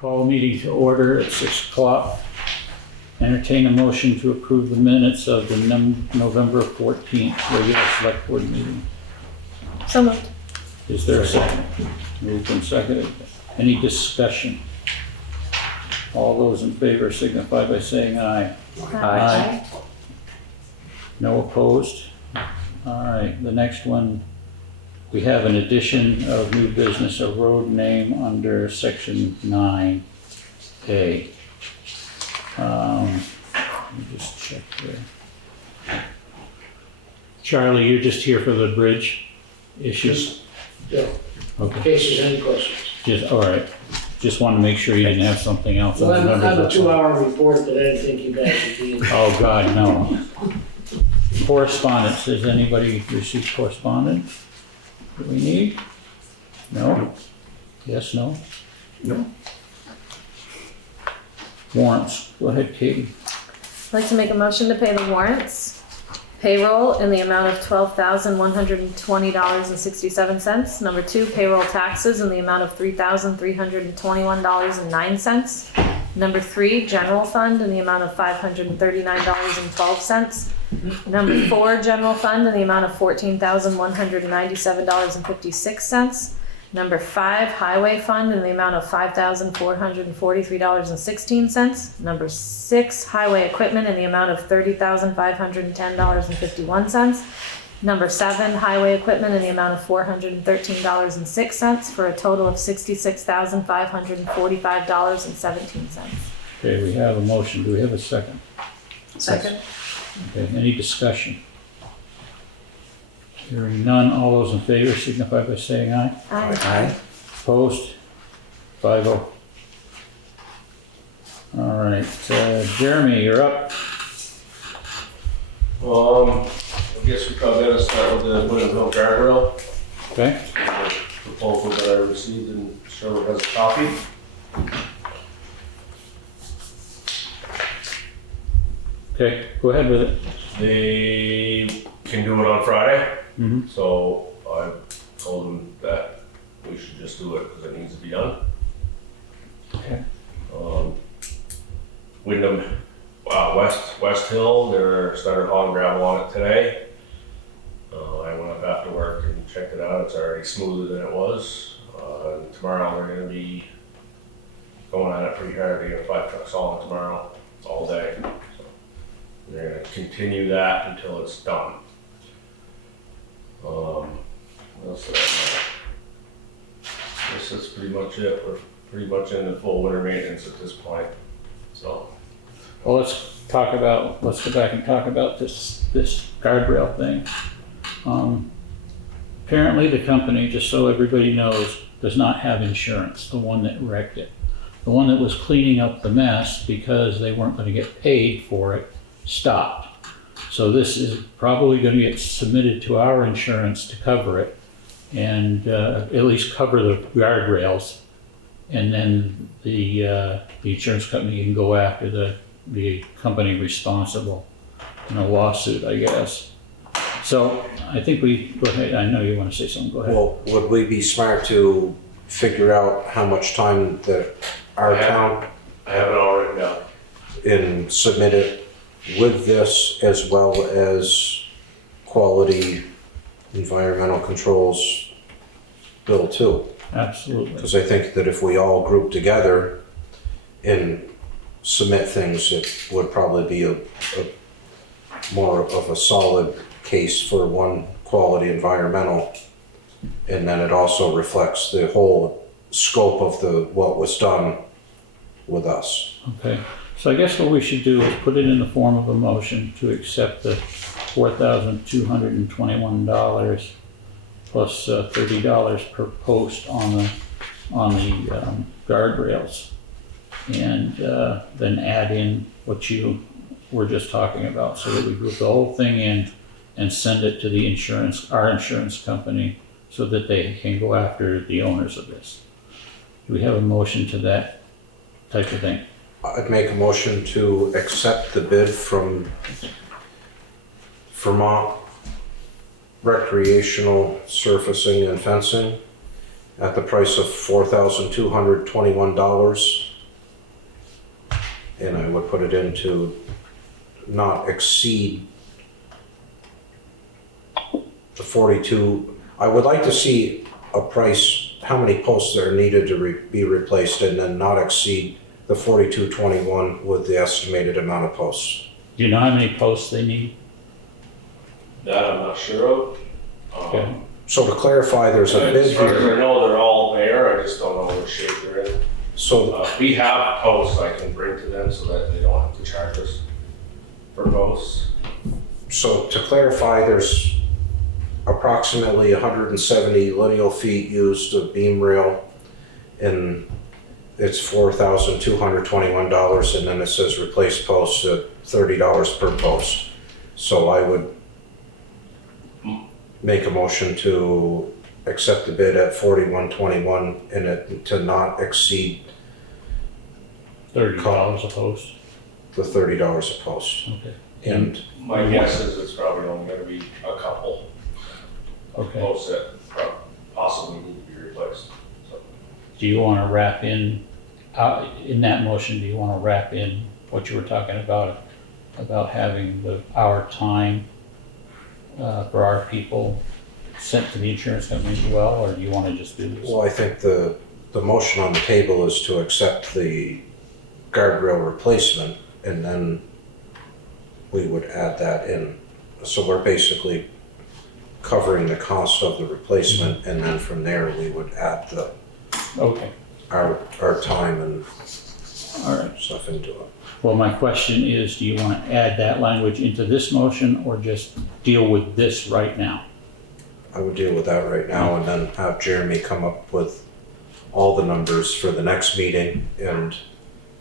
Call the meeting to order at 6 o'clock. Entertain a motion to approve the minutes of the November 14th regular select board meeting. So moved. Is there a second? Moved and seconded. Any discussion? All those in favor signify by saying aye. Aye. No opposed? All right, the next one, we have an addition of new business, a road name under section 9A. Let me just check here. Charlie, you're just here for the bridge issues? Yeah, in Okay, case there's any questions. just, all right. Just wanted to make sure you didn't have something else. Well, I under have a numbers. 2-hour report that I didn't think you guys would be in. Oh, God, no. Correspondence, has anybody received correspondence that we need? No? Yes, no? No. Warrants, go ahead, Katie. I'd like to make a motion to pay the warrants. Payroll in the amount of $12,120.67. Number 2, payroll taxes in the amount of $3,321.09. Number 3, general fund in the amount of $539.12. Number 4, general fund in the amount of $14,197.56. Number 5, highway fund in the amount of $5,443.16. Number 6, highway equipment in the amount of $30,510.51. Number 7, highway equipment in the amount of $413.06 for a total of $66,545.17. Okay, we have a motion, do we have a second? Second. Okay, any discussion? Hearing none, all those in favor signify by saying aye. Aye. Opposed? 5-0. All right, Jeremy, you're up. I guess we probably gotta start with the Wooden Hill guardrail. Okay, The proposal that I received, and Sherwood has a copy. okay, go ahead with it. They can do it on Friday, Mhm. so I told them that we should just do it because it needs to be done. Okay. Wyndham, West Hill, they're started hauling gravel on it today. I went up after work and checked it out, it's already smoother than it was. And tomorrow they're gonna be going at it pretty hard, they got 5 trucks hauling tomorrow, all day. So they're gonna continue that until it's done. What else did I know? I guess that's pretty much it, we're pretty much in the full winter maintenance at this point, so. Well, let's go back and talk about this guardrail thing. Apparently the company, just so everybody knows, does not have insurance, the one that wrecked it. The one that was cleaning up the mess because they weren't gonna get paid for it, stopped. So this is probably gonna get submitted to our insurance to cover it and at least cover the guardrails. And then the insurance company can go after the company responsible in a lawsuit, I guess. So I think go ahead, I know you want to say something, go ahead. Well, would we be smart to figure out how much time that our town I have it all written down. and submit it with this as well as quality environmental controls bill too? Absolutely. Because I think that if we all group together and submit things, it would probably be a more of a solid case for one quality environmental. And then it also reflects the whole scope of what was done with us. Okay, so I guess what we should do is put it in the form of a motion to accept the $4,221 plus $30 per post on the guardrails. And then add in what you were just talking about, so that we group the whole thing in and send it to our insurance company, so that they can go after the owners of this. Do we have a motion to that type of thing? I'd make a motion to accept the bid from Vermont Recreational Surfacing and Fencing at the price of $4,221 and I would put it into not exceed the 42. I would like to see a price, how many posts are needed to be replaced, and then not exceed the 4221 with the estimated amount of posts. Do you know how many posts they need? That I'm not sure of. Okay. So to clarify, there's a bid As far as here. I know, they're all there, I just don't know what shape they're in. So, We have posts I can bring to them so that they don't have to charge us for posts. so to clarify, there's approximately 170 lineal feet used of beam rail, and it's $4,221, and then it says replace posts at $30 per post. So I would make a motion to accept the bid at $41.21 and it to not exceed $30 a post? the $30 a post. Okay. And My guess is it's probably only gonna be a couple Okay. posts that possibly need to be replaced. So, Do you want to wrap in that motion, do you want to wrap in what you were talking about having our time for our people sent to the insurance company as well, or do you want to just do this? well, I think the motion on the table is to accept the guardrail replacement, and then we would add that in. So we're basically covering the cost of the replacement, and then from there we would add Okay, our time and all right. stuff into it. Well, my question is, do you want to add that language into this motion or just deal with this right now? I would deal with that right now, and then have Jeremy come up with all the numbers for the next meeting, and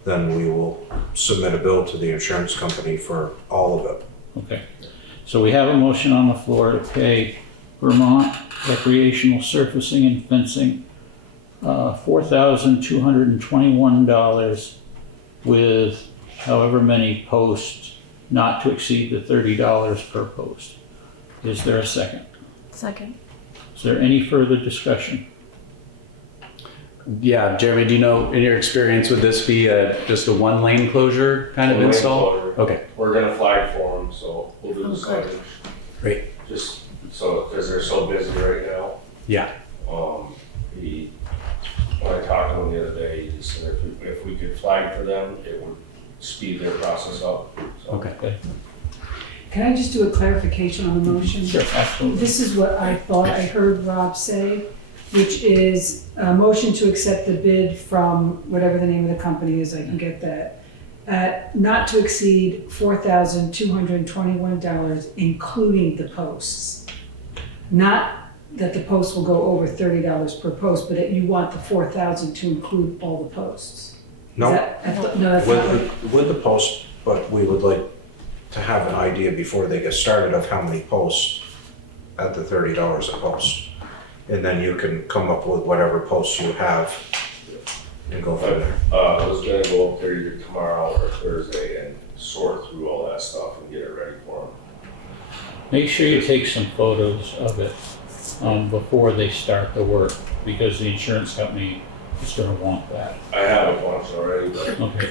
then we will submit a bill to the insurance company for all of it. Okay, so we have a motion on the floor to pay Vermont Recreational Surfacing and Fencing $4,221 with however many posts, not to exceed the $30 per post. Is there a second? Second. Is there any further discussion? Yeah, Jeremy, do you know, in your experience, would this be just a one lane closure kind of One lane install? closure. Okay, We're gonna flag for them, so we'll do the Oh, good. signage. great. Just so, because they're so busy right now. Yeah, When I talked to him the other day, he just said if we could flag for them, it would speed their process up. So, okay. Can I just do a clarification on the motion? Sure, absolutely. This is what I thought I heard Rob say, which is a motion to accept the bid from whatever the name of the company is, I can get that, at not to exceed $4,221, including the posts. Not that the posts will go over $30 per post, but that you want the 4,000 to include all the posts. No, No, that's not right. with the post, but we would like to have an idea before they get started of how many posts at the $30 a post. And then you can come up with whatever posts you have and go from there. I was gonna go up there either tomorrow or Thursday and sort through all that stuff and get it ready for them. Make sure you take some photos of it before they start the work, because the insurance company is going to want that. I have a bunch already, but. Okay.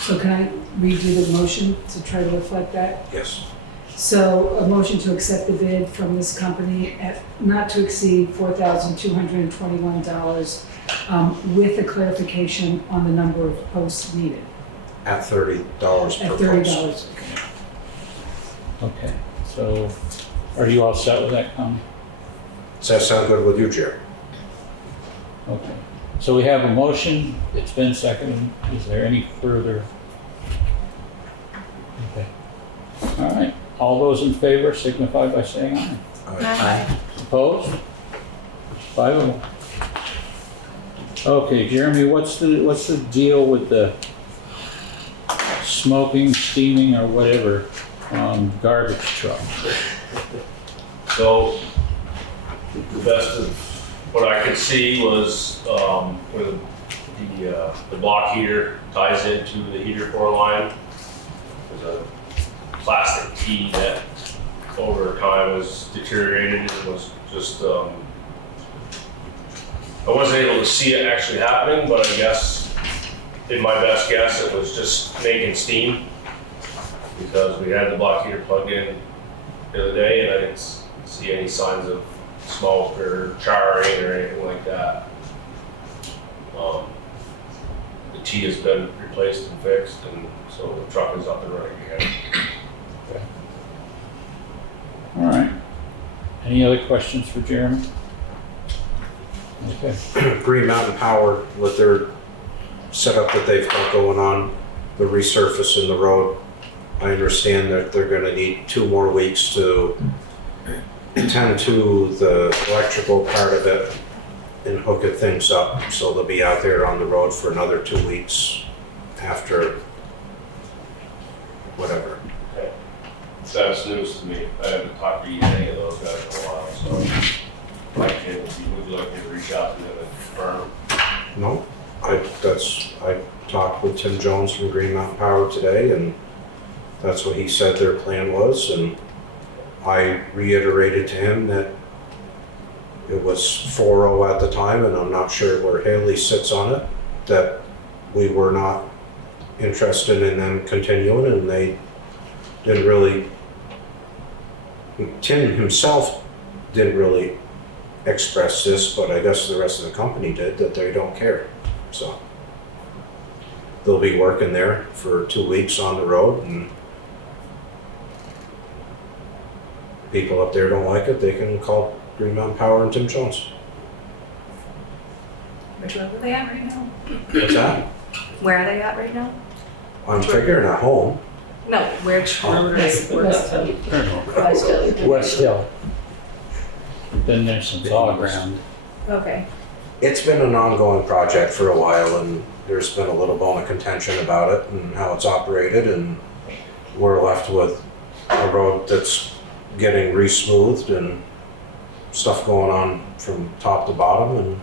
So can I redo the motion to try to reflect that? Yes. So a motion to accept the bid from this company at not to exceed $4,221 with a clarification on the number of posts needed At $30 per at post. $30. Okay, so are you all set with that comment? Does that sound good with you, Jerry? Okay, so we have a motion, it's been seconded, is there any further? Okay, all right, all those in favor signify by saying aye. Aye. Opposed? 5-0. Okay, Jeremy, what's the deal with the smoking, steaming, or whatever, garbage truck? So, the best of what I could see was, where the block heater ties into the heater core line. There's a plastic tee that over time was deteriorated and was just, I wasn't able to see it actually happening, but I guess in my best guess, it was just making steam, because we had the block heater plugged in the other day, and I didn't see any signs of smoke or charring or anything like that. The T has been replaced and fixed, and so the truck is up and running again. All right. Any other questions for Jeremy? Okay. Green Mountain Power, with their setup that they've got going on, the resurfacing the road, I understand that they're gonna need 2 more weeks to tend to the electrical part of it and hook it things up, so they'll be out there on the road for another 2 weeks after whatever. Okay. That's news to me. I haven't talked to any of those guys in a while, so Mike, would you like me to reach out to them and confirm? No, I talked with Tim Jones from Green Mountain Power today, and that's what he said their plan was, and I reiterated to him that it was 4-0 at the time, and I'm not sure where Haley sits on it, that we were not interested in them continuing, and they didn't really, Tim himself didn't really express this, but I guess the rest of the company did, that they don't care. So they'll be working there for 2 weeks on the road, and people up there don't like it, they can call Green Mountain Power and Tim Jones. Which road are they at right now? What's that? Where are they at right now? I'm figuring at home. No, which road are they? West Hill. Been there since It's all August. ground. Okay. It's been an ongoing project for a while, and there's been a little bone of contention about it and how it's operated, and we're left with a road that's getting re-smoothed and stuff going on from top to bottom, and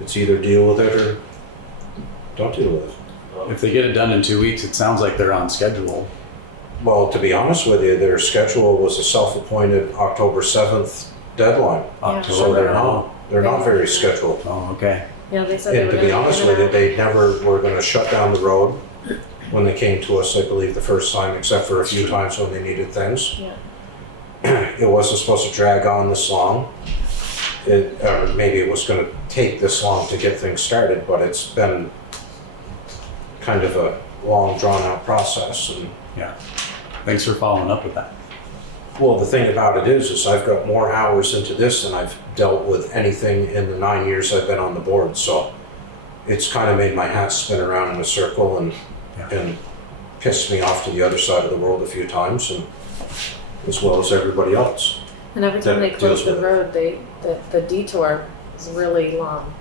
it's either deal with it or don't deal with it. If they get it done in 2 weeks, it sounds like they're on schedule. Well, to be honest with you, their schedule was a self-appointed October 7th deadline. Yeah. So they're not very scheduled. Oh, okay. Yeah, they said they And were to be gonna honest get with it you, out. they never were gonna shut down the road when they came to us, I believe, the first time, except for a few times when they needed things. Yeah. It wasn't supposed to drag on this long. Maybe it was gonna take this long to get things started, but it's been kind of a long, drawn-out process. And Yeah. Thanks for following up with that. well, the thing about it is I've got more hours into this than I've dealt with anything in the 9 years I've been on the board. So it's kind of made my hat spin around in a circle and pissed me off to the other side of the world a few times, and as well as everybody else. And every time that they close deals the with road, the detour is really long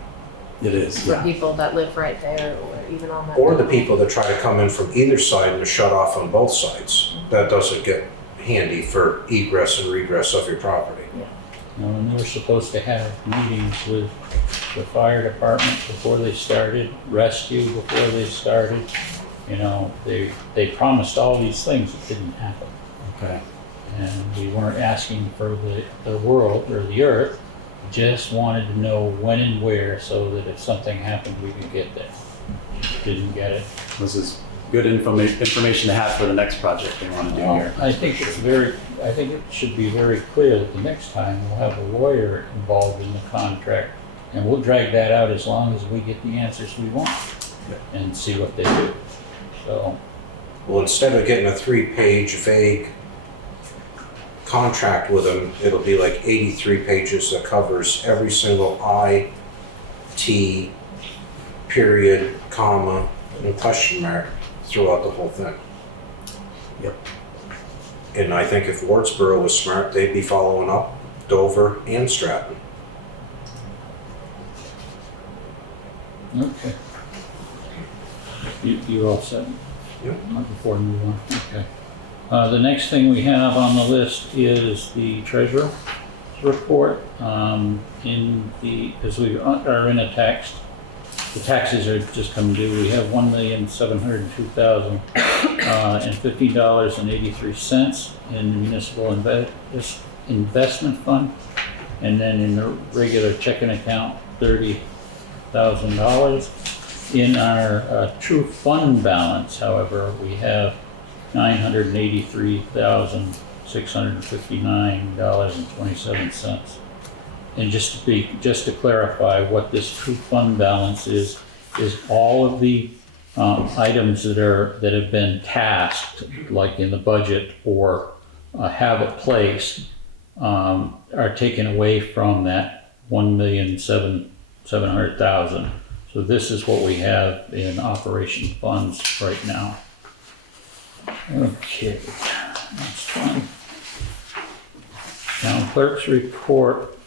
It is, for yeah. people that live right there or even on that. Or the road. people that try to come in from either side and are shut off on both sides. That doesn't get handy for egress and regress of your property. And they're supposed to have meetings with the fire department before they started, rescue before they started. You know, they promised all these things that didn't happen. Okay. And we weren't asking for the world or the earth, just wanted to know when and where so that if something happened, we could get there. Didn't get it. This is good information to have for the next project they want to do here. I think it should be very clear that the next time we'll have a lawyer involved in the contract, and we'll drag that out as long as we get the answers we want and see what they do. So, Well, instead of getting a 3-page vague contract with them, it'll be like 83 pages that covers every single I, T, period, comma, and question mark throughout the whole thing. Yep. And I think if Wardsboro was smart, they'd be following up Dover and Stratton. okay. You all set? Yep. Before we move on, okay. The next thing we have on the list is the treasurer's report. As we are in a tax, the taxes are just come due. We have $1,702,015.83 in the municipal investment fund, and then in the regular checking account, $30,000. In our true fund balance, however, we have $983,659.27. And just to clarify, what this true fund balance is all of the items that have been tasked, like in the budget or have it placed, are taken away from that 1,700,000. So this is what we have in operation funds right now. Okay, that's fine. Town clerk's report,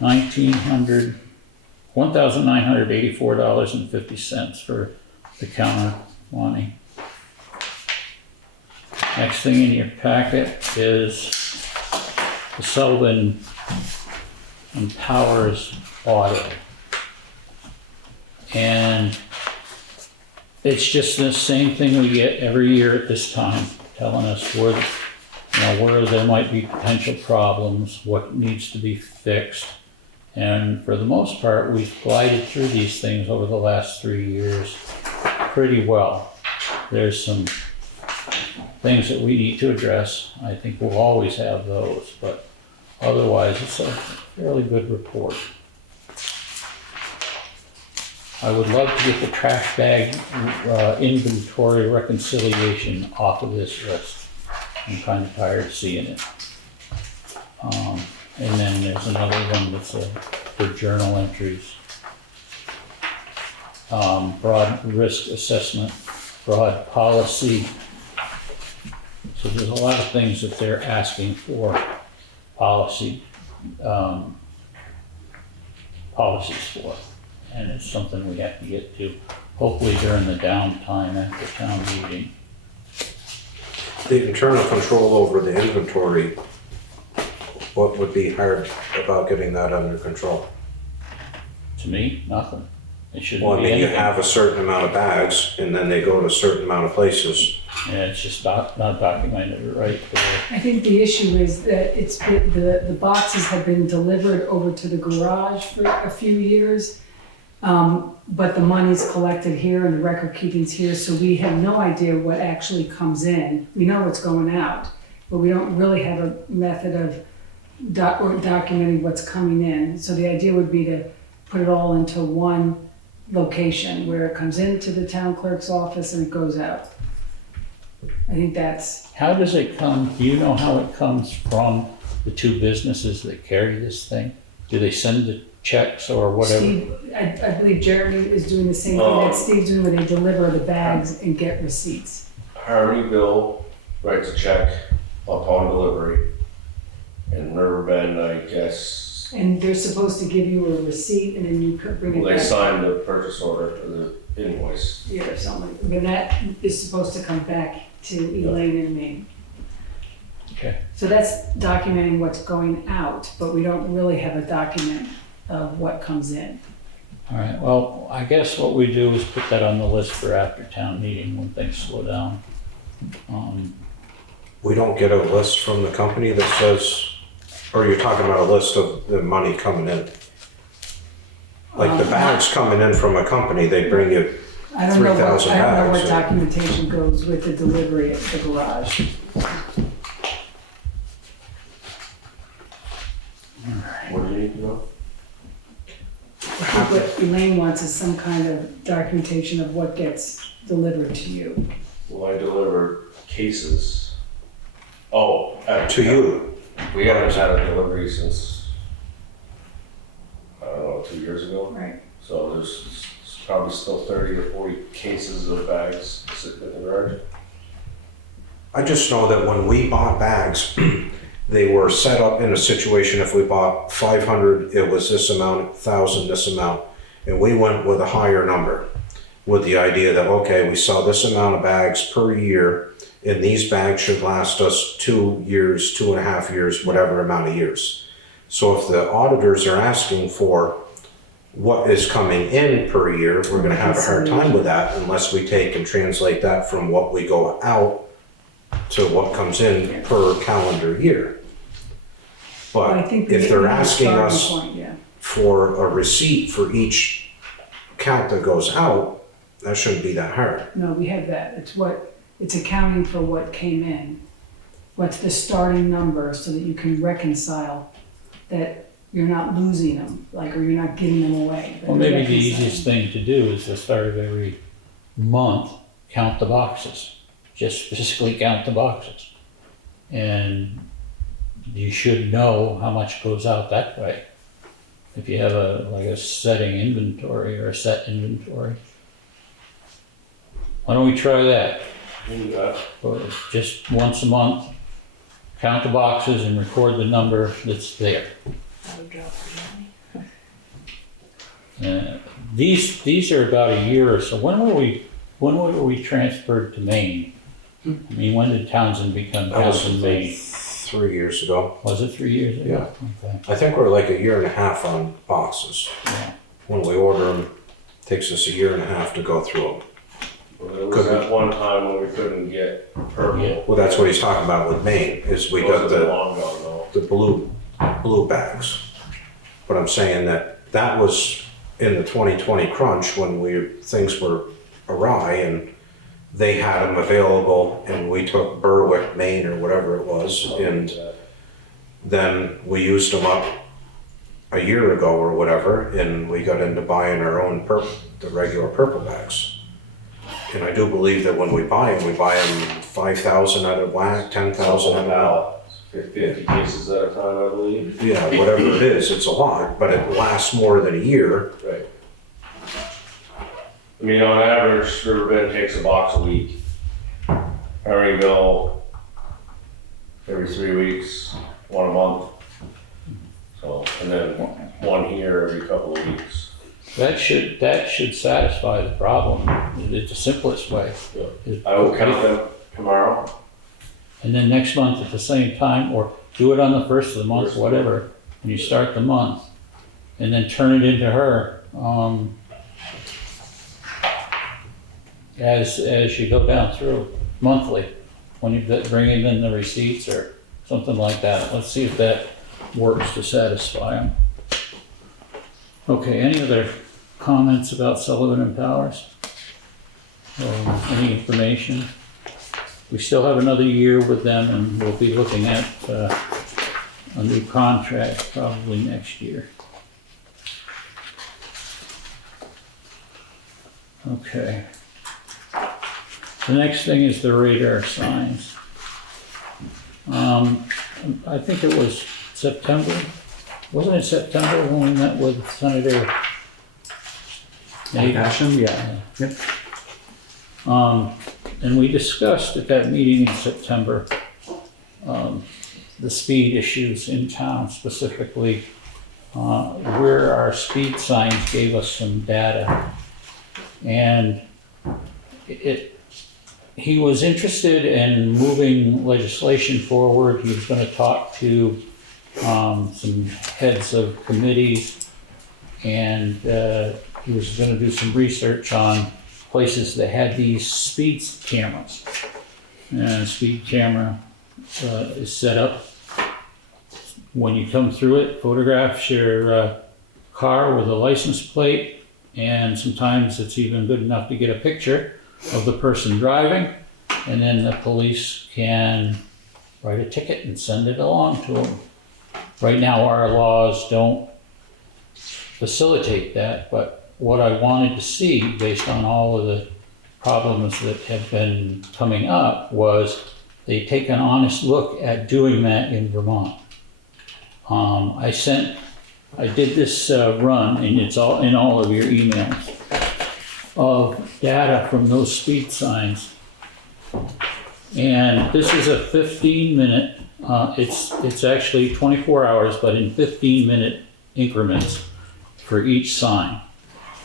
$1,984.50 for the counter money. Next thing in your packet is the Sullivan and Powers audit. And it's just the same thing we get every year at this time, telling us where there might be potential problems, what needs to be fixed. And for the most part, we've glided through these things over the last 3 years pretty well. There's some things that we need to address. I think we'll always have those, but otherwise it's a fairly good report. I would love to get the trash bag inventory reconciliation off of this list. I'm kind of tired of seeing it. And then there's another one that's for journal entries. Broad risk assessment, broad policy. So there's a lot of things that they're asking for policies for. And it's something we have to get to, hopefully during the downtime after town meeting. The internal control over the inventory, what would be hard about getting that under control? To me, nothing. It shouldn't Well, I be mean, you anything. have a certain amount of bags, and then they go to a certain amount of places. And it's just not documented right there. I think the issue is that the boxes have been delivered over to the garage for a few years. But the money's collected here and the record keeping's here, so we have no idea what actually comes in. We know what's going out, but we don't really have a method of documenting what's coming in. So the idea would be to put it all into one location where it comes into the town clerk's office and it goes out. I think that's, How does it come, do you know how it comes from the two businesses that carry this thing? Do they send the checks or whatever? Steve, I believe Jeremy is doing the same thing that Steve's doing, where they deliver the bags and get receipts. Harmony Bill writes a check upon delivery. And Riverbend, I guess, And they're supposed to give you a receipt and then you could bring it back. they sign the purchase order or the invoice. Yeah, or something, but that is supposed to come back to Elaine and me. Okay. So that's documenting what's going out, but we don't really have a document of what comes in. All right, well, I guess what we do is put that on the list for after town meeting when things slow down. We don't get a list from the company that says, or you're talking about a list of the money coming in? Like the bags coming in from a company, they bring you I don't know 3,000 what bags. documentation goes with the delivery at the garage. What do you need to know? I think what Elaine wants is some kind of documentation of what gets delivered to you. Well, I deliver cases. Oh. to you. We haven't had a delivery since, I don't know, 2 years ago. Right. So there's probably still 30 or 40 cases of bags sitting in the garage. I just know that when we bought bags, they were set up in a situation, if we bought 500, it was this amount, 1,000, this amount. And we went with a higher number with the idea that, okay, we saw this amount of bags per year and these bags should last us 2 years, 2.5 years, whatever amount of years. So if the auditors are asking for what is coming in per year, we're gonna have a hard time with that unless we take and translate that from what we go out to what comes in per calendar year. But I think if they're maybe the asking starting us point, yeah. for a receipt for each count that goes out, that shouldn't be that hard. No, we have that. It's accounting for what came in. What's the starting number so that you can reconcile that you're not losing them, like, or you're not giving them away. but Well, maybe the reconciling. easiest thing to do is the start of every month, count the boxes. Just physically count the boxes. And you should know how much goes out that way. If you have a setting inventory or a set inventory. Why don't we try that? Or just once a month, count the boxes and record the number that's there. These are about a year or so. When were we transferred to Maine? I mean, when did Townshend become That was Townshend, Maine? 3 years ago. Was it 3 years ago? Okay. I think we're like a year and a half on boxes. Yeah. When we order them, takes us a year and a half to go through them. Well, there was that one time when we couldn't get purple. Yeah. Well, that's what he's talking about with Maine, is we got Wasn't the long ago, the blue bags. But I'm saying that was in the 2020 crunch when things were awry and they had them available and we took Berwick, Maine or whatever it was, and then we used them up a year ago or whatever, and we got into buying our own the regular purple bags. And I do believe that when we buy them 5,000 out of whack, 10,000 out of whack. 50 cases at a time, I believe. Yeah, whatever it is, it's a lot, but it lasts more than a year. Right. I mean, on average, Riverbend takes a box a week. Perryville, every 3 weeks, one a month. So, and then one here every couple of weeks. That should satisfy the problem. It's the simplest way. Is I will count them tomorrow. And then next month at the same time, or do it on the first of the month, whatever, when you start the month. And then turn it into her, as you go down through monthly, when you bring in the receipts or something like that. Let's see if that works to satisfy them. Okay, any other comments about Sullivan and Powers? Or any information? We still have another year with them and we'll be looking at a new contract probably next year. Okay. The next thing is the radar signs. I think it was September. Wasn't it September when we met with Senator Nate? Asham, yeah. Yep. And we discussed at that meeting in September, the speed issues in town, specifically, where our speed signs gave us some data. And he was interested in moving legislation forward. He was gonna talk to, some heads of committees, and, he was gonna do some research on places that had these speed cameras. And a speed camera is set up. When you come through it, photographs your car with a license plate, and sometimes it's even good enough to get a picture of the person driving, and then the police can write a ticket and send it along to them. Right now, our laws don't facilitate that, but what I wanted to see, based on all of the problems that have been coming up, was they take an honest look at doing that in Vermont. I did this run, and it's all in all of your emails, of data from those speed signs. And this is a 15-minute, it's actually 24 hours, but in 15-minute increments for each sign.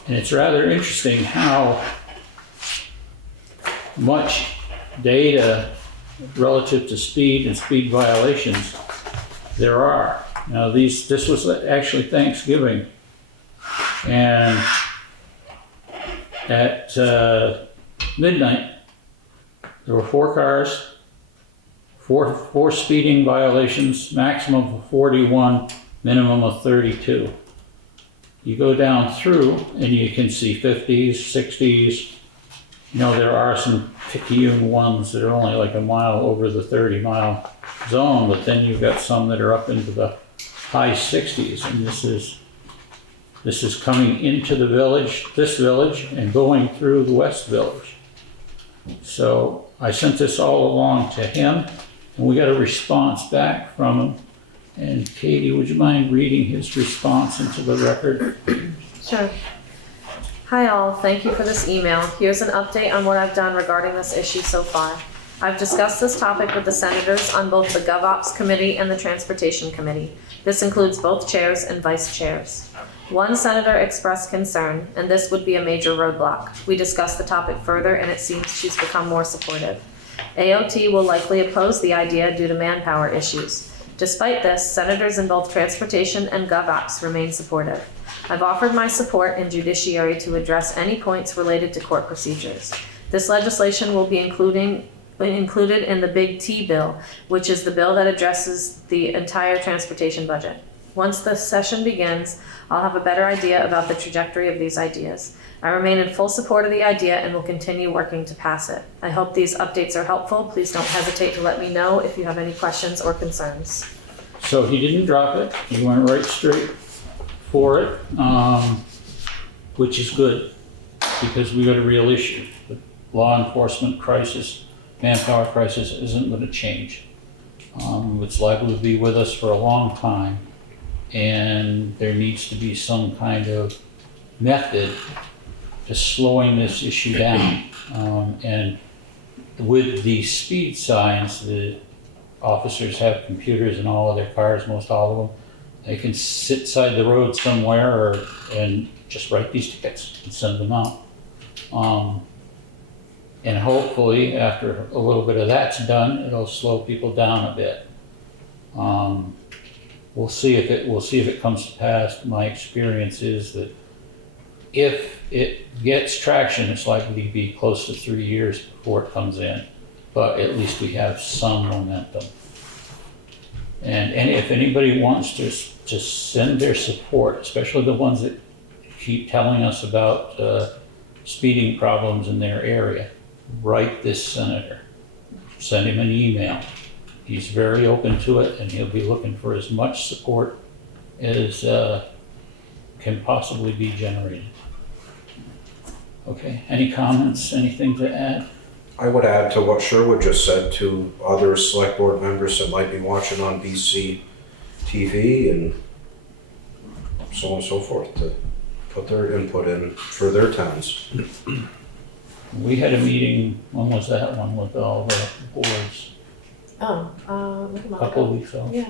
And it's rather interesting how much data relative to speed and speed violations there are. Now this was actually Thanksgiving, and at midnight there were 4 cars, four speeding violations, maximum of 41, minimum of 32. you go down through and you can see 50s, 60s. You know, there are some picayune ones that are only like a mile over the 30-mile zone, but then you've got some that are up into the high 60s, and this is coming into the village, this village, and going through the West Village. So I sent this all along to him, and we got a response back from him. And Katie, would you mind reading his response into the record? Sure. Hi all, thank you for this email. Here's an update on what I've done regarding this issue so far. I've discussed this topic with the senators on both the GovOps committee and the Transportation committee. This includes both chairs and vice chairs. One senator expressed concern, and this would be a major roadblock. We discussed the topic further, and it seems she's become more supportive. AOT will likely oppose the idea due to manpower issues. Despite this, senators in both Transportation and GovOps remain supportive. I've offered my support in judiciary to address any points related to court procedures. This legislation will be included in the Big T bill, which is the bill that addresses the entire transportation budget. Once the session begins, I'll have a better idea about the trajectory of these ideas. I remain in full support of the idea and will continue working to pass it. I hope these updates are helpful. Please don't hesitate to let me know if you have any questions or concerns. So he didn't drop it, he went right straight for it, which is good, because we got a real issue. The law enforcement crisis, manpower crisis isn't gonna change. It's likely to be with us for a long time, and there needs to be some kind of method to slowing this issue down. And with the speed signs, the officers have computers in all of their cars, most all of them. They can sit side the road somewhere and just write these tickets and send them out. And hopefully, after a little bit of that's done, it'll slow people down a bit. We'll see if it comes to pass. My experience is that if it gets traction, it's likely to be close to 3 years before it comes in. But at least we have some momentum. And if anybody wants to send their support, especially the ones that keep telling us about speeding problems in their area, write this senator. Send him an email. He's very open to it, and he'll be looking for as much support as can possibly be generated. Okay, any comments, anything to add? I would add to what Sherwood just said to other select board members that might be watching on BC TV and so on and so forth, to put their input in for their towns. We had a meeting, when was that one, with all the boards? A couple of weeks ago. Yeah.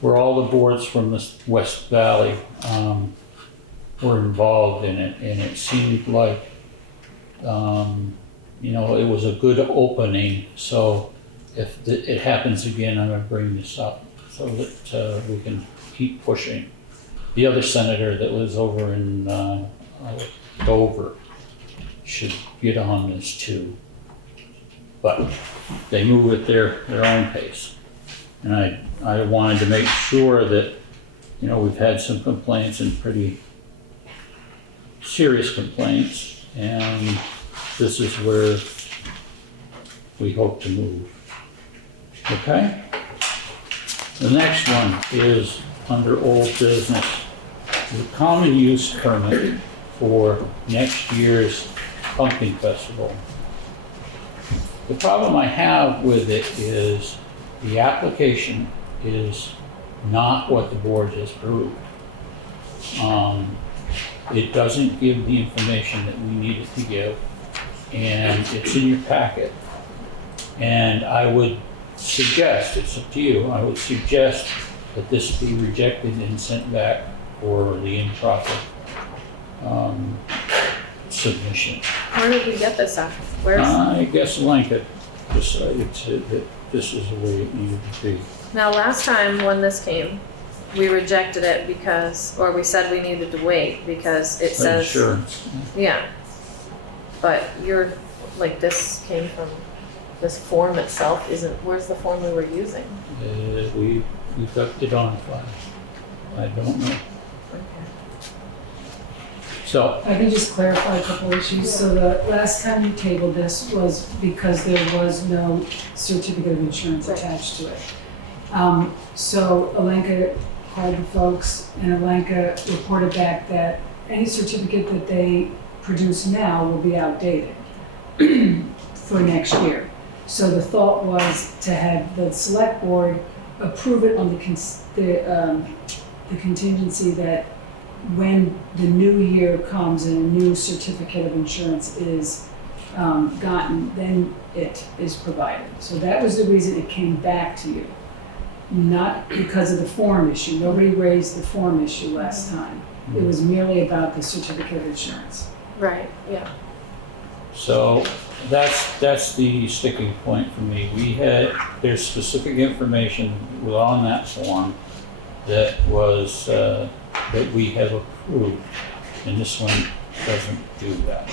Where all the boards from the West Valley were involved in it, and it seemed like it was a good opening. So if it happens again, I'm going to bring this up so that we can keep pushing. The other senator that was over in Dover should get on this too. But they move at their own pace. And I wanted to make sure that, we've had some complaints, and pretty serious complaints, and this is where we hope to move. Okay? The next one is under old business. The common use permit for next year's pumpkin festival. The problem I have with it is the application is not what the board has approved. It doesn't give the information that we need it to give, and it's in your packet. And I would suggest, it's up to you, I would suggest that this be rejected and sent back for the improper submission. Where did we get this at? I guess Lincoln decided that this is the way it needed to be. Now, last time when this came, we rejected it or we said we needed to wait because it says. Insurance. Yeah. But this came from, this form itself where's the form we were using? We got it on file. I don't know. Okay. So, I can just clarify a couple issues. So the last time you tabled this was because there was no certificate of insurance Right. attached to it. So Alenka called the folks, and Alenka reported back that any certificate that they produce now will be outdated for next year. So the thought was to have the select board approve it on the contingency that when the new year comes and a new certificate of insurance is gotten, then it is provided. So that was the reason it came back to you, not because of the form issue. Nobody raised the form issue last time. It was merely about the certificate of insurance. Right, yeah. so that's the sticking point for me. There's specific information on that form that was, that we have approved, and this one doesn't do that.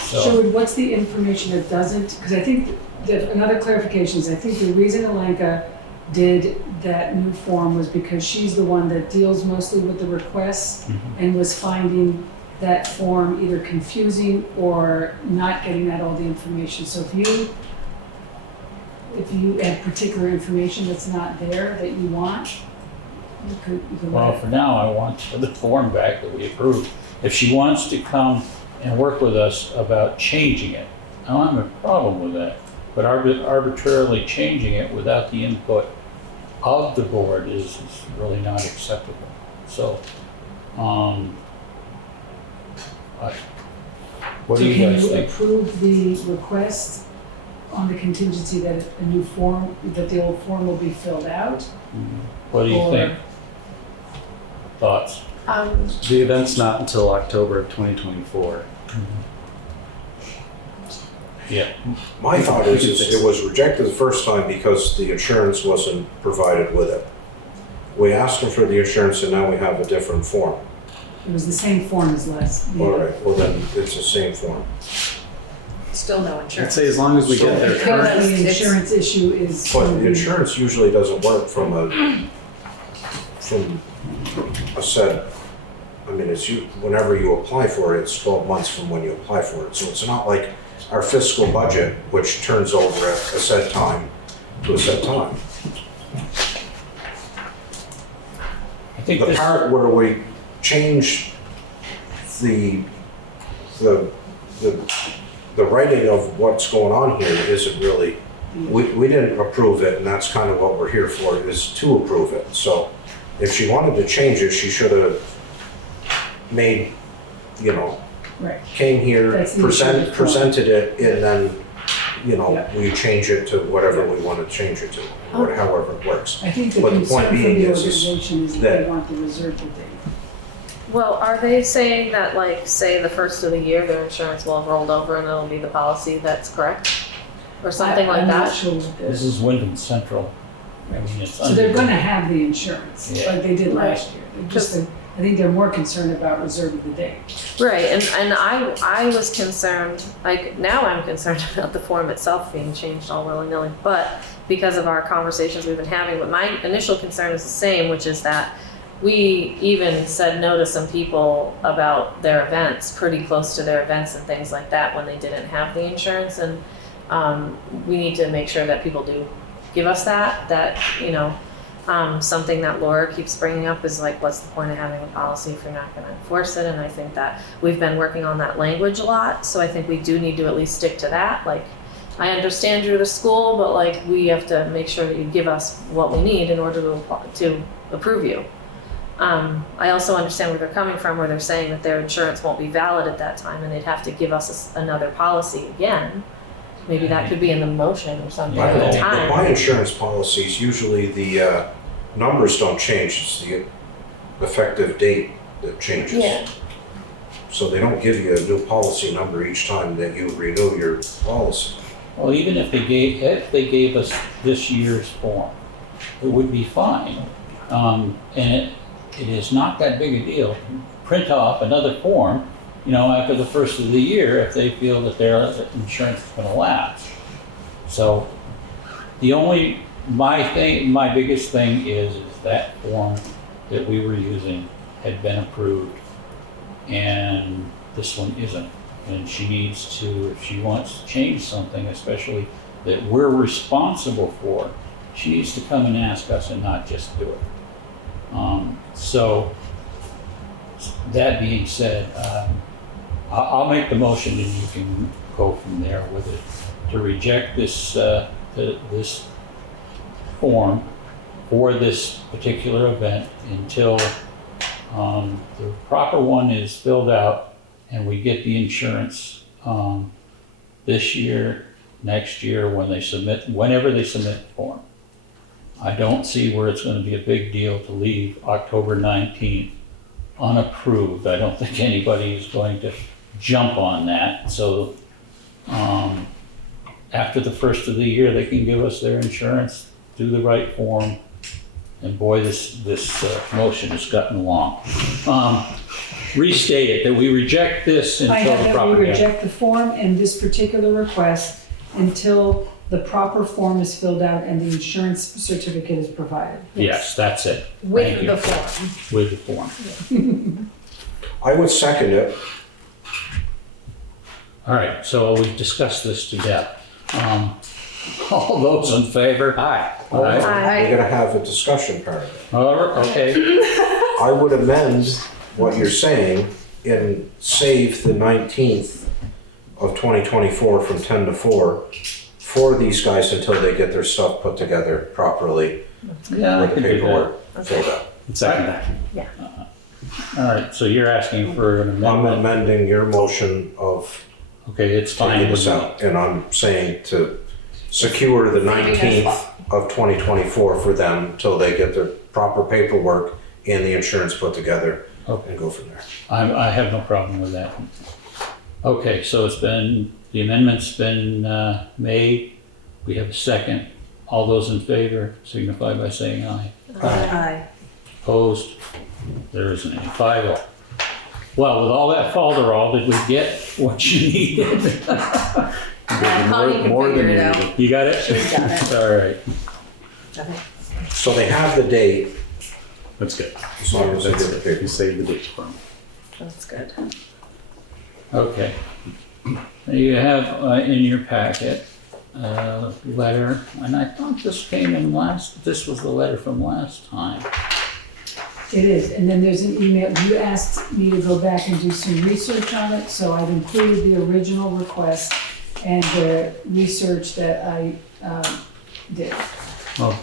So, Sherwood, what's the information that doesn't, because I think that another clarification is, I think the reason Alenka did that new form was because she's the one that deals mostly with the requests and was finding that form either confusing or not getting at all the information. So if you have particular information that's not there that you want, you could well, for now, I want the form back that we approved. If she wants to come and work with us about changing it, I don't have a problem with that. But arbitrarily changing it without the input of the board is really not acceptable. So, what do So you can guys you think? approve the request on the contingency that a new form, that the old form will be filled out? What do you Or- think? Thoughts? The event's not until October of 2024. Yeah. My thought is it was rejected the first time because the insurance wasn't provided with it. We asked them for the insurance and now we have a different form. It was the same form as last. All right, well then it's the same form. Still no I'd insurance. say as long as we get their Because current, the It's- insurance issue is. But the insurance usually doesn't work from a set, I mean, whenever you apply for it, it's 12 months from when you apply for it. So it's not like our fiscal budget, which turns over at a set time to a set time. I think The this, part where we change the writing of what's going on here isn't really, we didn't approve it, and that's kind of what we're here for, is to approve it. So if she wanted to change it, she should have made, Right. came here, That's the issue. presented it, and then, Yeah. we change it to whatever we want to change it to, or however it works. I think the But the concern point from being the is organization is that that- they want the reserve date. Well, are they saying that, like, say the first of the year, their insurance will have rolled over and it'll be the policy that's correct? Or something like I'm not that? sure what this this. is Wyndham Central. I mean, it's So they're under- gonna have the insurance, Yeah. like they did Right. last year. They're just, I think they're more concerned about reserve of the date. Right, and I was concerned, like, now I'm concerned about the form itself being changed all willy-nilly, but because of our conversations we've been having, but my initial concern is the same, which is that we even said no to some people about their events, pretty close to their events and things like that when they didn't have the insurance, and we need to make sure that people do give us that, something that Laura keeps bringing up is like, what's the point of having a policy if you're not gonna enforce it? And I think that we've been working on that language a lot, so I think we do need to at least stick to that. Like, I understand you're the school, but like, we have to make sure that you give us what we need in order to approve you. I also understand where they're coming from, where they're saying that their insurance won't be valid at that time and they'd have to give us another policy again. Maybe that could be in the motion or something Yeah. at the With time. my insurance policies, usually the numbers don't change, it's the effective date that changes. Yeah. So they don't give you a new policy number each time that you renew your policy. Well, even if they gave us this year's form, it would be fine. And it is not that big a deal. Print off another form, after the first of the year if they feel that their insurance is gonna lapse. So my biggest thing is that form that we were using had been approved and this one isn't. And she needs to, if she wants to change something, especially that we're responsible for, she needs to come and ask us and not just do it. So, that being said, I'll make the motion and you can go from there with it, to reject this, this form for this particular event until the proper one is filled out and we get the insurance this year, next year, whenever they submit the form. I don't see where it's gonna be a big deal to leave October 19th unapproved. I don't think anybody is going to jump on that. So after the first of the year, they can give us their insurance, do the right form, and boy, this motion has gotten long. Restate it, that we reject this I until have the that proper. we reject the form and this particular request until the proper form is filled out and the insurance certificate is provided. Yes, that's it. Thank With you. the form. With the form. I would second it. All right, so we've discussed this to death. All those in favor? Aye. Aye. We're gonna have a discussion part of it. All right, okay. I would amend what you're saying and save the 19th of 2024 from 10 to 4 for these guys until they get their stuff put together properly Yeah, I with the can do that. paperwork filled out. Second that. All right, so you're asking for an I'm amendment? amending your motion of Okay, it's fine taking with this me. out, and I'm saying to secure the Saving us 19th of 2024 for them till they get their proper paperwork and the insurance put together Okay, and go from there. I have no problem with that. Okay, so the amendment's been made. We have a second. All those in favor signify by saying aye. Aye. Opposed? There isn't any. 5-0. Well, with all that falderall, did we get what you needed? Connie can More than figure it you out. needed. You got it? She's got it. All right. Okay. So they have the date, That's good. as long as they That's get the good. You paper. saved the date for them. That's good. Okay. You have in your packet a letter, and I thought this came in this was the letter from last time. It is, and then there's an email, you asked me to go back and do some research on it, so I've included the original request and the research that I did, Okay.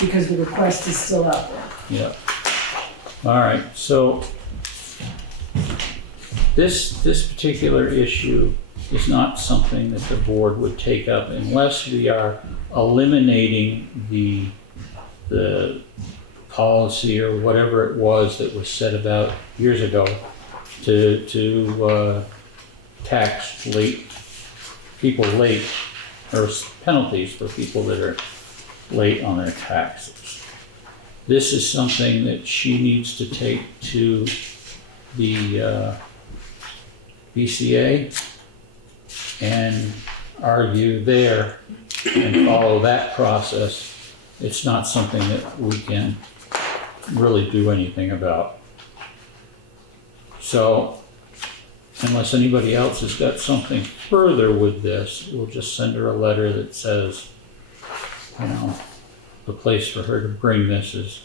because the request is still out there. Yeah. All right, so this particular issue is not something that the board would take up unless we are eliminating the policy or whatever it was that was said about years ago to tax people late, or penalties for people that are late on their taxes. This is something that she needs to take to the BCA and argue there and follow that process. It's not something that we can really do anything about. So unless anybody else has got something further with this, we'll just send her a letter that says, you know, the place for her to bring this is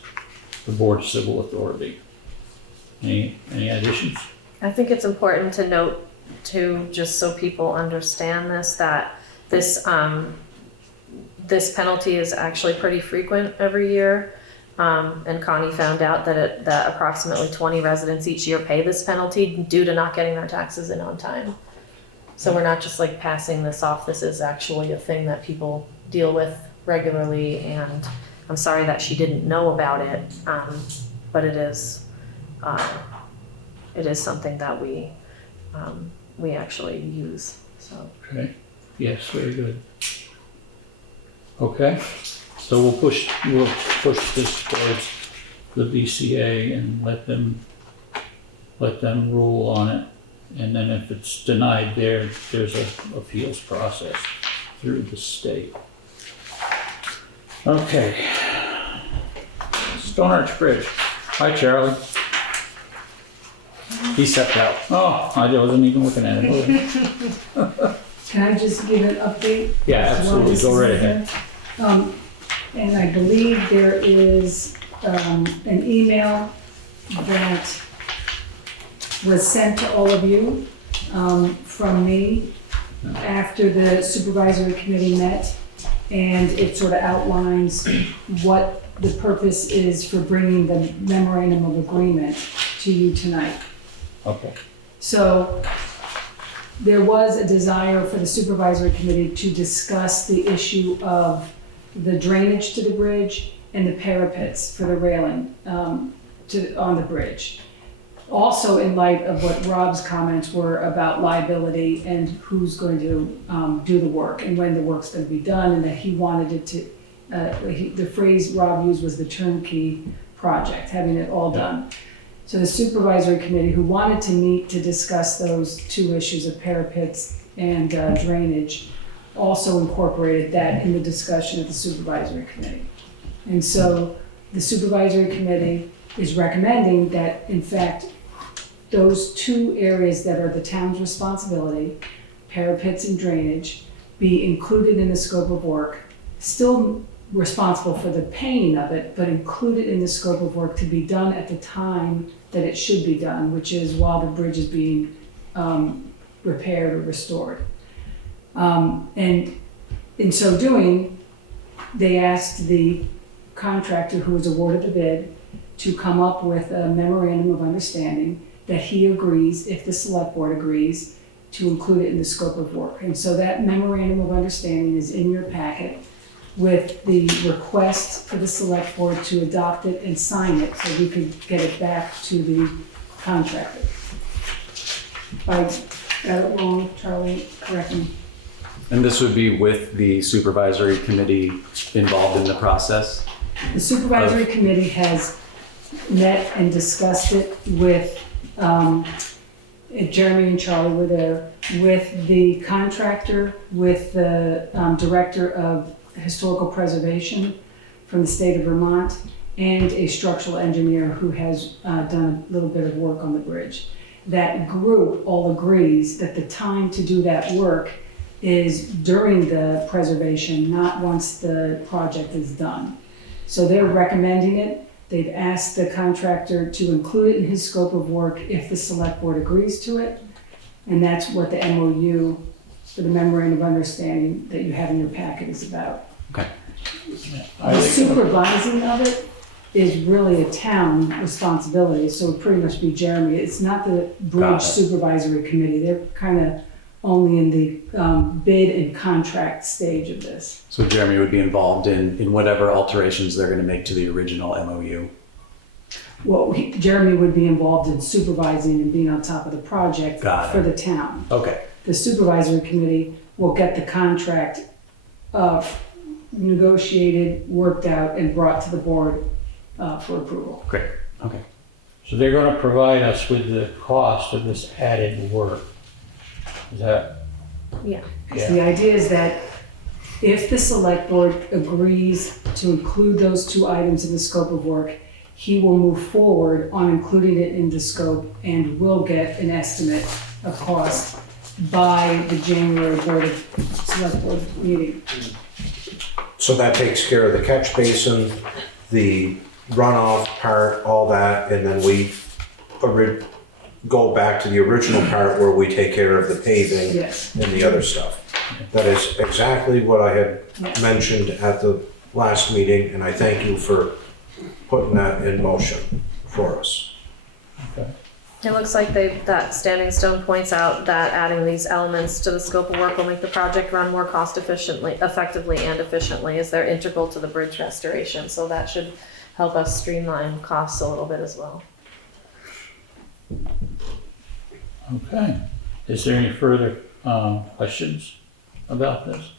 the Board of Civil Authority. Any additions? I think it's important to note too, just so people understand this, that this penalty is actually pretty frequent every year. And Connie found out that approximately 20 residents each year pay this penalty due to not getting their taxes in on time. So we're not just like passing this off. This is actually a thing that people deal with regularly, and I'm sorry that she didn't know about it. But it is something that we actually use, so. Okay, yes, very good. Okay, so we'll push this towards the BCA and let them rule on it. And then if it's denied there's a appeals process through the state. Okay. Stone Arch Bridge. Hi, Charlie. He stepped out. Oh, I wasn't even looking at it. Can I just give an update? Yeah, as to why absolutely, this go is right in ahead. there? And I believe there is an email that was sent to all of you from me after the supervisory committee met, and it sort of outlines what the purpose is for bringing the memorandum of agreement to you tonight. Okay, So there was a desire for the supervisory committee to discuss the issue of the drainage to the bridge and the parapets for the railing on the bridge. Also in light of what Rob's comments were about liability and who's going to do the work and when the work's going to be done, and that he wanted it to, the phrase Rob used was the turnkey project, having it all done. So the supervisory committee, who wanted to meet to discuss those two issues of parapets and drainage, also incorporated that in the discussion at the supervisory committee. And so the supervisory committee is recommending that, in fact, those two areas that are the town's responsibility, parapets and drainage, be included in the scope of work, still responsible for the paying of it, but included in the scope of work to be done at the time that it should be done, which is while the bridge is being repaired or restored. And in so doing, they asked the contractor who was awarded the bid to come up with a memorandum of understanding that he agrees, if the select board agrees, to include it in the scope of work. And so that memorandum of understanding is in your packet with the request for the select board to adopt it and sign it so we can get it back to the contractor. If I got it wrong, Charlie, correct me. And this would be with the supervisory committee involved in the process? The supervisory committee has met and discussed it with, Jeremy and Charlie were there, with the contractor, with the director of historical preservation from the state of Vermont, and a structural engineer who has done a little bit of work on the bridge. That group all agrees that the time to do that work is during the preservation, not once the project is done. So they're recommending it. They've asked the contractor to include it in his scope of work if the select board agrees to it. And that's what the MOU for the memorandum of understanding that you have in your packet is about. Okay. The supervising of it is really a town responsibility, so it would pretty much be Jeremy. It's not the Got bridge it. supervisory committee. They're kind of only in the bid and contract stage of this. So Jeremy would be involved in whatever alterations they're going to make to the original MOU. Well, Jeremy would be involved in supervising and being on top of the project Got it. for the town. Okay. The supervisory committee will get the contract negotiated, worked out, and brought to the board for approval. Great. Okay. so they're gonna provide us with the cost of this added work. Is that? Yeah. The idea is that if the select board agrees to include those two items in the scope of work, he will move forward on including it in the scope and will get an estimate of cost by the January select board meeting. So that takes care of the catch basin, the runoff part, all that, and then we go back to the original part where we take care of the paving Yes. and the other stuff. That is exactly what I had mentioned at the last meeting, and I thank you for putting that in motion for us. Okay. It looks like that Standing Stone points out that adding these elements to the scope of work will make the project run more effectively and efficiently, as they're integral to the bridge restoration. So that should help us streamline costs a little bit as well. Okay, is there any further questions about this?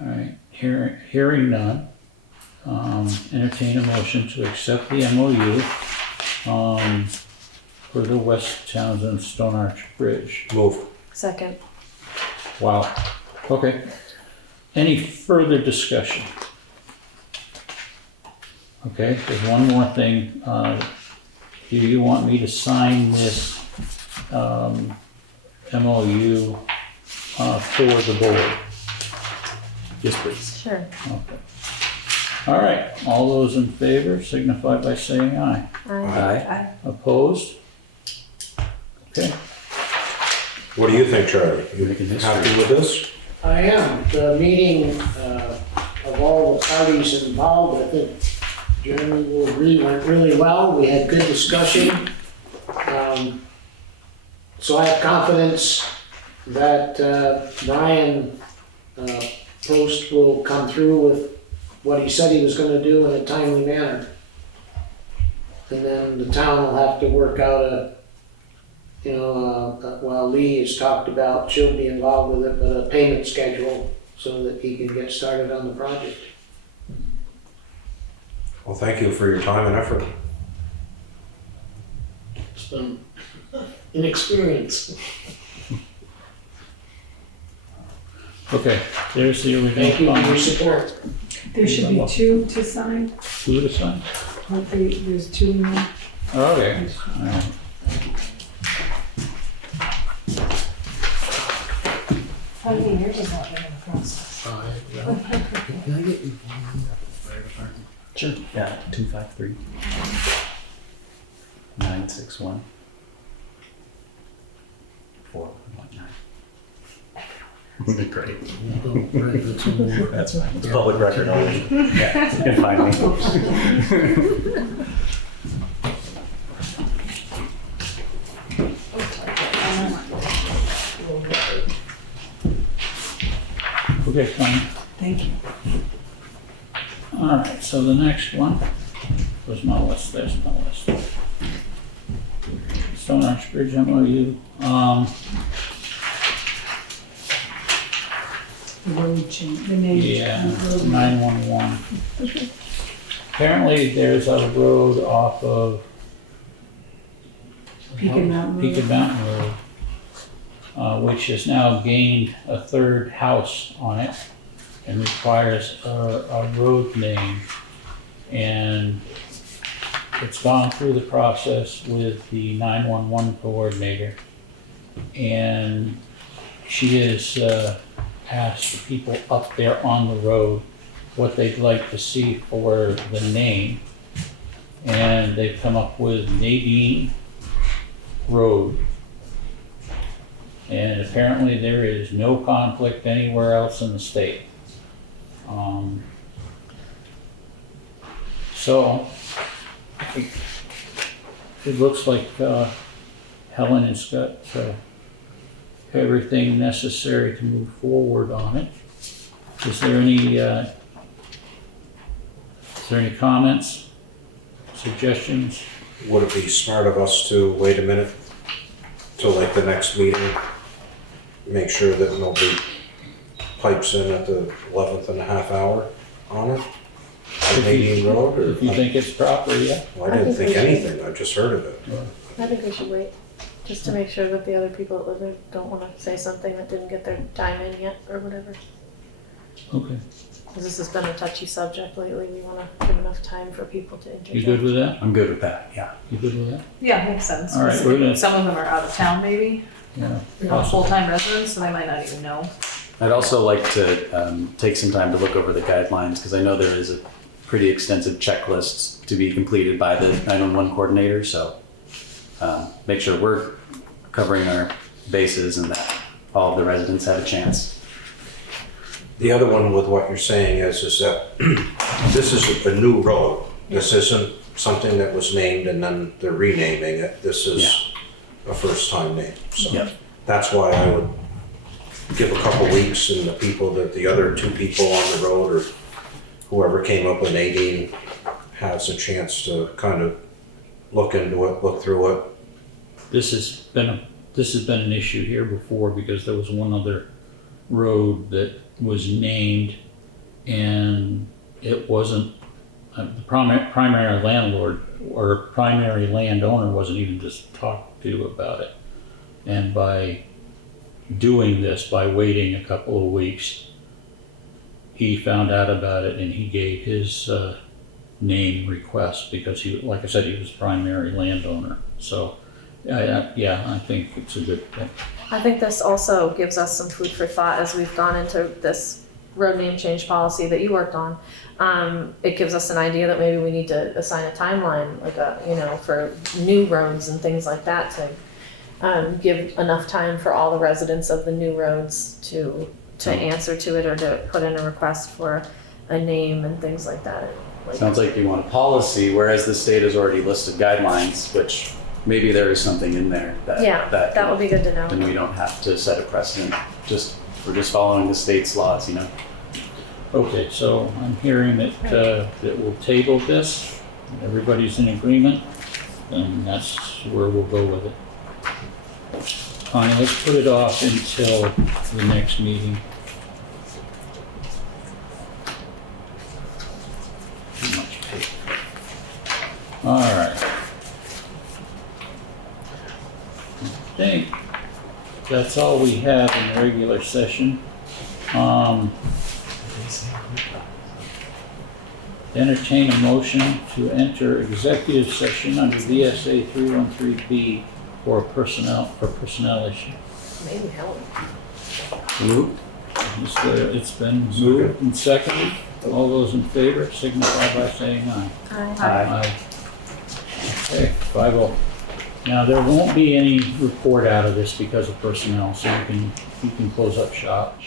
All right, hearing none, entertain a motion to accept the MOU for the West Townsend Stone Arch Bridge. Move. Second. Wow, okay. Any further discussion? Okay, there's one more thing. do you want me to sign this MOU for the board? Yes, please. Sure. Okay. All right, all those in favor signify by saying aye. Aye. Opposed? Okay, What do you think, Charlie? You Making history. happy with this? I am. The meeting of all the parties involved, I think Jeremy will agree, went really well. We had good discussion. So I have confidence that Brian Post will come through with what he said he was gonna do in a timely manner. And then the town will have to work out well, Lee has talked about, she'll be involved with it, but a payment schedule so that he can get started on the project. Well, thank you for your time and effort. It's been an experience. okay, there's the Thank you for your original. support. There should be two to sign. Two to sign? There's two in there. Okay, all right. How many years has that been in the process? Sure. Yeah, 253 961 419. Great. That's fine. It's public record only. Yeah, you can find me. Okay, fine. Thank you. All right, so the next one was my list, there's my list. Stone Arch Bridge MOU, The road change, the name. yeah, the road. 911. Apparently there's a road off of Pekin Mountain Road. Pekin Mountain Road, which has now gained a third house on it and requires a road name. And it's gone through the process with the 911 coordinator. And she has asked the people up there on the road what they'd like to see for the name. And they've come up with Nadine Road. And apparently there is no conflict anywhere else in the state. So it looks like Helen has got everything necessary to move forward on it. Is there any comments, suggestions? Would it be smart of us to wait a minute till like the next meeting? Make sure that nobody pipes in at the 11th and a half hour on it? On Canadian Road, or? If you think it's proper, yeah. Well, I didn't think anything, I just heard of it. I think we should wait, just to make sure that the other people that live there don't wanna say something that didn't get their time in yet, or whatever. Okay. Cause this has been a touchy subject lately, we wanna give enough time for people to interject. You good with that? I'm good with that, yeah. You good with that? Yeah, makes sense. All right, we're gonna- Some of them are out of town maybe, Yeah. they're not full-time residents, so they might not even know. I'd also like to take some time to look over the guidelines, because I know there is a pretty extensive checklist to be completed by the 911 coordinator, so make sure we're covering our bases and that all of the residents have a chance. The other one with what you're saying is that this is a new road. This isn't something that was named and then they're renaming it. This is a first time name. So Yep. that's why I would give a couple weeks and the other two people on the road or whoever came up with Nadine has a chance to kind of look into it, look through it. This has been an issue here before because there was one other road that was named and it wasn't, the primary landlord or primary landowner wasn't even just talked to about it. And by doing this, by waiting a couple of weeks, he found out about it and he gave his name request because he, like I said, he was primary landowner. So, yeah, I think it's a good thing. I think this also gives us some food for thought as we've gone into this road name change policy that you worked on. It gives us an idea that maybe we need to assign a timeline, like for new roads and things like that to give enough time for all the residents of the new roads to answer to it or to put in a request for a name and things like that. Sounds like you want a policy, whereas the state has already listed guidelines, which maybe there is something in there that would be good to know. Then we don't have to set a precedent. We're just following the state's laws, you know. Okay, so I'm hearing that we'll table this. Everybody's in agreement, and that's where we'll go with it. Fine, let's put it off until the next meeting. Too much paper. All right. I think that's all we have in the regular session. Entertain a motion to enter executive session under VSA 313B for personnel issue. Maybe help. Move. It's been moved and seconded. All those in favor signify by saying aye. Aye. Okay, 5-0. Now, there won't be any report out of this because of personnel, so you can close up shop.